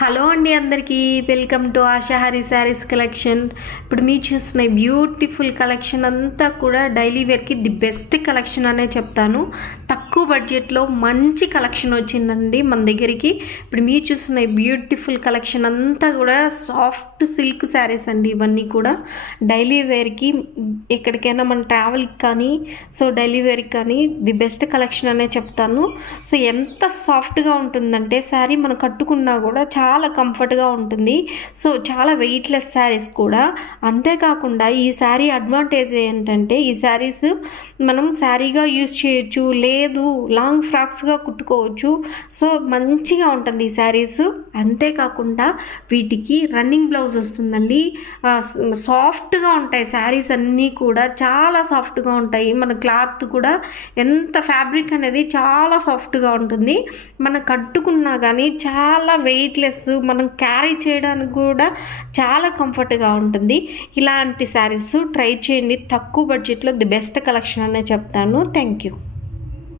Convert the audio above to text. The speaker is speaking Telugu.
హలో అండి, అందరికీ వెల్కమ్ టు ఆషాహరి శారీస్ కలెక్షన్. ఇప్పుడు మీరు చూస్తున్న బ్యూటిఫుల్ కలెక్షన్ అంతా కూడా డైలీ వేర్కి ది బెస్ట్ కలెక్షన్ అనే చెప్తాను. తక్కువ బడ్జెట్లో మంచి కలెక్షన్ వచ్చిందండి మన దగ్గరికి. ఇప్పుడు మీరు చూస్తున్న బ్యూటిఫుల్ కలెక్షన్ అంతా కూడా సాఫ్ట్ సిల్క్ శారీస్ అండి. ఇవన్నీ కూడా డైలీ వేర్కి ఎక్కడికైనా మన ట్రావెల్కి కానీ డైలీ వేర్కి కానీ ది బెస్ట్ కలెక్షన్ అనే చెప్తాను. ఎంత సాఫ్ట్గా ఉంటుందంటే శారీ మనం కట్టుకున్నా కూడా చాలా కంఫర్ట్గా ఉంటుంది. చాలా వెయిట్లెస్ శారీస్ కూడా. అంతేకాకుండా ఈ శారీ అడ్వాంటేజ్ ఏంటంటే ఈ శారీస్ మనం శారీగా యూజ్ చేయొచ్చు, లేదు లాంగ్ ఫ్రాక్స్గా కుట్టుకోవచ్చు. మంచిగా ఉంటుంది ఈ శారీస్. అంతేకాకుండా వీటికి రన్నింగ్ బ్లౌజ్ వస్తుందండి. సాఫ్ట్గా ఉంటాయి శారీస్ అన్నీ కూడా, చాలా సాఫ్ట్గా ఉంటాయి. మన క్లాత్ కూడా ఎంత ఫ్యాబ్రిక్ అనేది చాలా సాఫ్ట్గా ఉంటుంది. మనం కట్టుకున్నా కానీ చాలా వెయిట్లెస్, మనం క్యారీ చేయడానికి కూడా చాలా కంఫర్ట్గా ఉంటుంది. ఇలాంటి శారీస్ ట్రై చేయండి. తక్కువ బడ్జెట్లో ది బెస్ట్ కలెక్షన్ అనే చెప్తాను. Thank you.